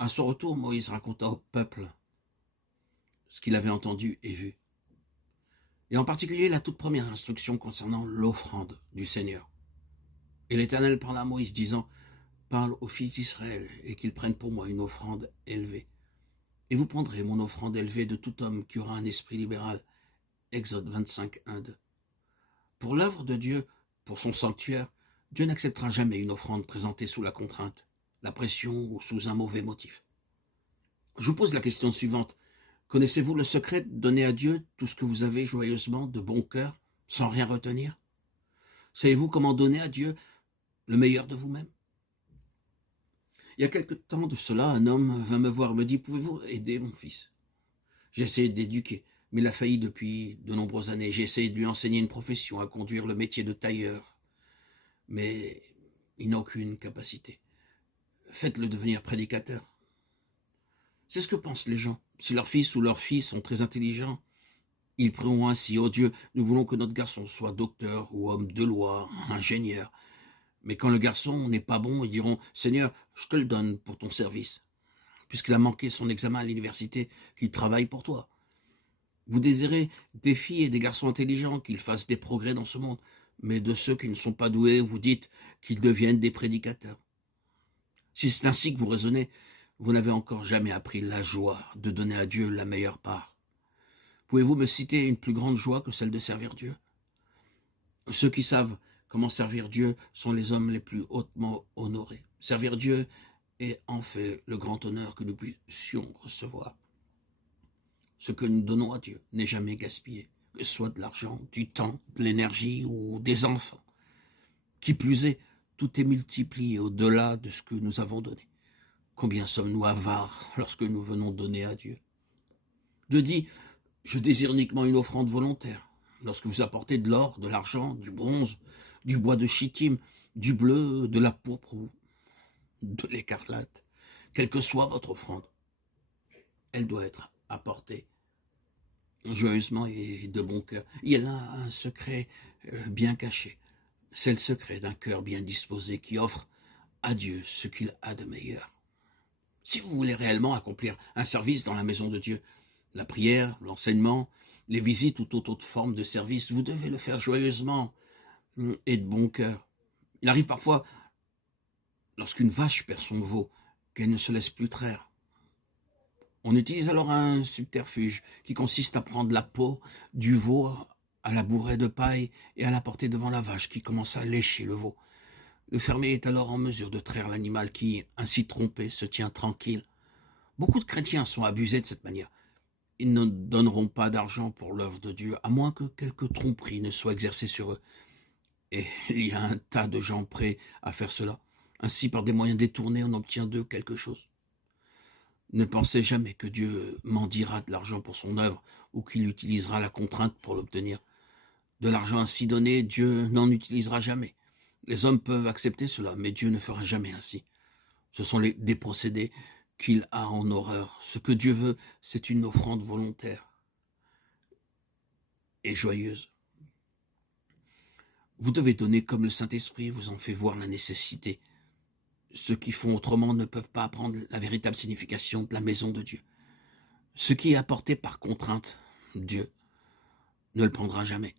À son retour, Moïse raconta au peuple ce qu'il avait entendu et vu, et en particulier la toute première instruction concernant l'offrande du Seigneur. Et l'Éternel parla à Moïse, disant, « Parle aux fils d'Israël, et qu'ils prennent pour moi une offrande élevée. Et vous prendrez mon offrande élevée de tout homme qui aura un esprit libéral. » Exode 25, 1, 2. Pour l'œuvre de Dieu, pour son sanctuaire, Dieu n'acceptera jamais une offrande présentée sous la contrainte, la pression ou sous un mauvais motif. Je vous pose la question suivante. Connaissez-vous le secret de donner à Dieu tout ce que vous avez joyeusement, de bon cœur, sans rien retenir? Savez-vous comment donner à Dieu le meilleur de vous-même? Il y a quelque temps de cela, un homme vint me voir et me dit, « Pouvez-vous aider mon fils? J'ai essayé d'éduquer, mais il a failli depuis de nombreuses années. J'ai essayé de lui enseigner une profession, à conduire le métier de tailleur, mais il n'a aucune capacité. Faites-le devenir prédicateur. » C'est ce que pensent les gens. Si leur fils ou leurs filles sont très intelligents, ils prieront ainsi, « Oh Dieu, nous voulons que notre garçon soit docteur ou homme de loi, ingénieur. » Mais quand le garçon n'est pas bon, ils diront, « Seigneur, je te le donne pour ton service, puisqu'il a manqué son examen à l'université, qu'il travaille pour toi. » Vous désirez des filles et des garçons intelligents, qu'ils fassent des progrès dans ce monde, mais de ceux qui ne sont pas doués, vous dites qu'ils deviennent des prédicateurs. Si c'est ainsi que vous raisonnez, vous n'avez encore jamais appris la joie de donner à Dieu la meilleure part. Pouvez-vous me citer une plus grande joie que celle de servir Dieu? Ceux qui savent comment servir Dieu sont les hommes les plus hautement honorés. Servir Dieu est en fait le grand honneur que nous puissions recevoir. Ce que nous donnons à Dieu n'est jamais gaspillé, que ce soit de l'argent, du temps, de l'énergie ou des enfants. Qui plus est, tout est multiplié au-delà de ce que nous avons donné. Combien sommes-nous avares lorsque nous venons donner à Dieu? Dieu dit, « Je désire uniquement une offrande volontaire. » Lorsque vous apportez de l'or, de l'argent, du bronze, du bois de chittim, du bleu, de la pourpre ou de l'écarlate, quelle que soit votre offrande, elle doit être apportée joyeusement et de bon cœur. Il y a là un secret bien caché. C'est le secret d'un cœur bien disposé qui offre à Dieu ce qu'il a de meilleur. Si vous voulez réellement accomplir un service dans la maison de Dieu, la prière, l'enseignement, les visites ou toute autre forme de service, vous devez le faire joyeusement et de bon cœur. Il arrive parfois, lorsqu'une vache perd son veau, qu'elle ne se laisse plus traire. On utilise alors un subterfuge qui consiste à prendre la peau du veau, à la bourrer de paille et à la porter devant la vache qui commence à lécher le veau. Le fermier est alors en mesure de traire l'animal qui, ainsi trompé, se tient tranquille. Beaucoup de chrétiens sont abusés de cette manière. Ils ne donneront pas d'argent pour l'œuvre de Dieu, à moins que quelque tromperie ne soit exercée sur eux. Et il y a un tas de gens prêts à faire cela. Ainsi, par des moyens détournés, on obtient d'eux quelque chose. Ne pensez jamais que Dieu mendiera de l'argent pour son œuvre ou qu'il utilisera la contrainte pour l'obtenir. De l'argent ainsi donné, Dieu n'en utilisera jamais. Les hommes peuvent accepter cela, mais Dieu ne fera jamais ainsi. Ce sont des procédés qu'il a en horreur. Ce que Dieu veut, c'est une offrande volontaire et joyeuse. Vous devez donner comme le Saint-Esprit vous en fait voir la nécessité. Ceux qui font autrement ne peuvent pas apprendre la véritable signification de la maison de Dieu. Ce qui est apporté par contrainte, Dieu ne le prendra jamais.